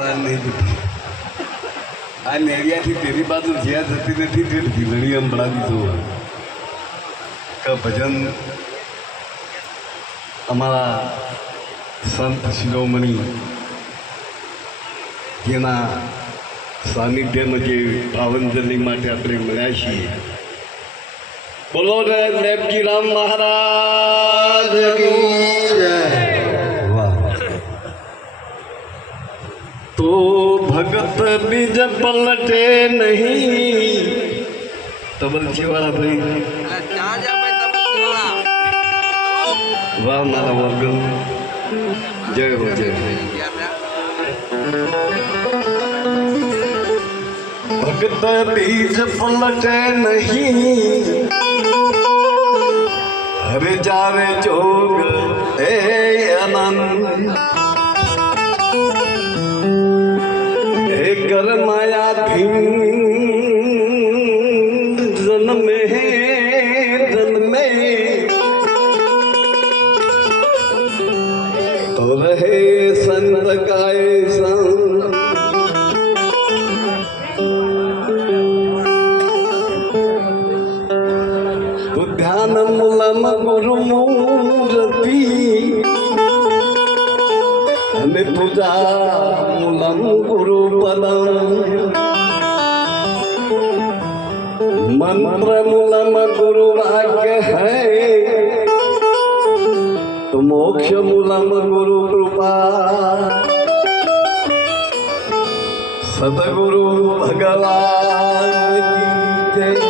પાર નહીં જતી આ નેરિયાથી તેની બાજુ જ્યાં જતી નથી, તે ભીલણી સંભળાવી જોવા. કે ભજન અમારા સંત શિરોમણી જેના સાનિધ્યમાં જે પાવનજલી માટે આપણે મળ્યા છીએ. બોલો ને દેવજી રામ મહારાજ કી જય વાહ તો ભગત બીજ પલટે નહીં. તબલચી વાળા ભાઈ. વાહ, મારા વર્ગલ. જય હો, જય ભક્ત બીજ પલટે નહીં. હરે જાવે જોગ, એ અનંત. હે કરમાયાધીન જન્મે જન્મે તો રહે સંત કાય સંત તો ધ્યાન મુલમ ગુરુ મૂર્તિ અને হে পূজা মুলাম গুরু পদম मंत्र मूलम गुरु वाक्य है तो मोक्ष मूलम गुरु कृपा सतगुरु भगवान की जय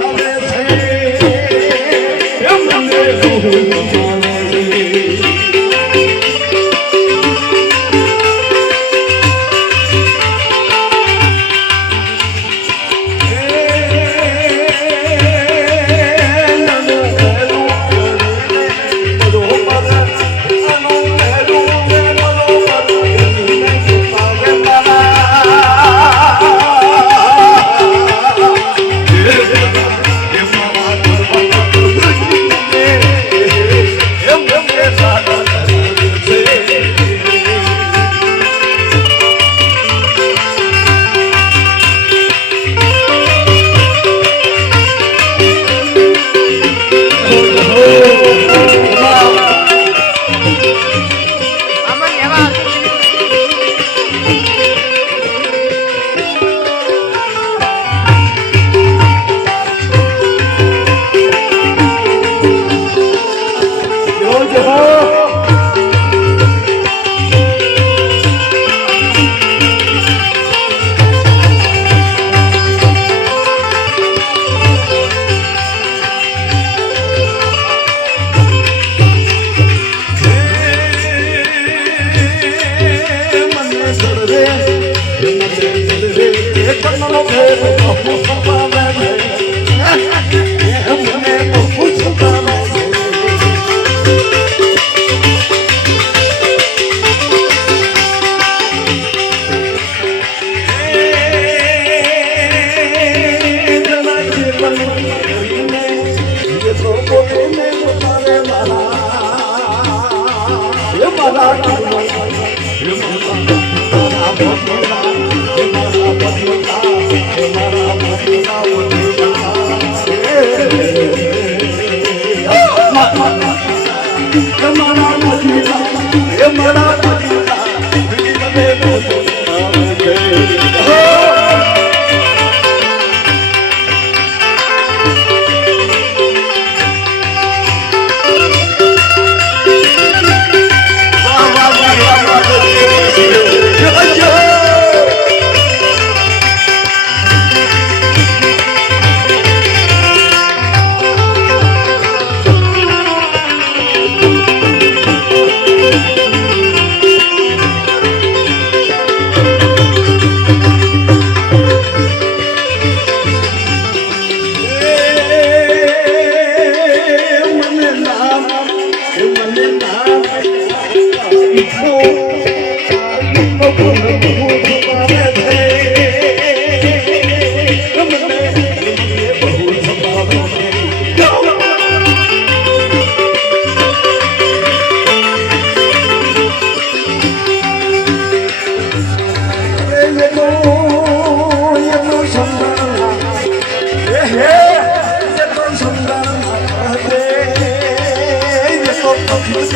મારા ભગવાન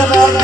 મને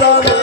Dada.